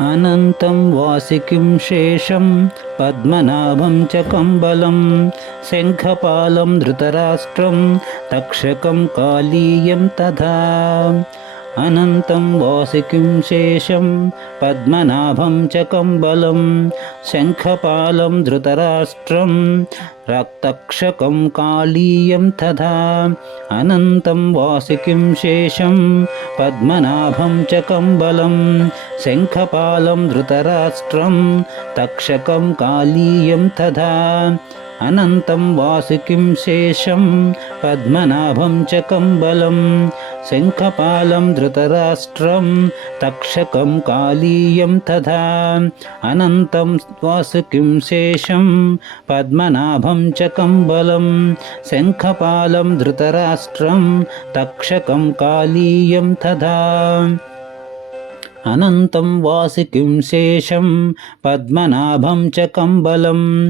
अनन्तं वासिकिं शेषं पद्मनाभं च कम्बलं शङ्खपालं धृतराष्ट्रं तक्षकं कालीयं तथा अनन्तं वासिकिं शेषं पद्मनाभं च कम्बलं शङ्खपालं धृतराष्ट्रं तक्षकं कालीयं तथा अनन्तं वासिकिं शेषं पद्मनाभं च कम्बलं शङ्खपालं धृतराष्ट्रं तक्षकं कालीयं तथा अनन्तं वासुकिं शेषं पद्मनाभं च कम्बलं शङ्खपालं धृतराष्ट्रं तक्षकं कालीयं तथा अनन्तं वासुकिं शेषं पद्मनाभं च कम्बलं शङ्खपालं धृतराष्ट्रं तक्षकं कालीयं तथा अनन्तं वासुकिं शेषं पद्मनाभं च कम्बलं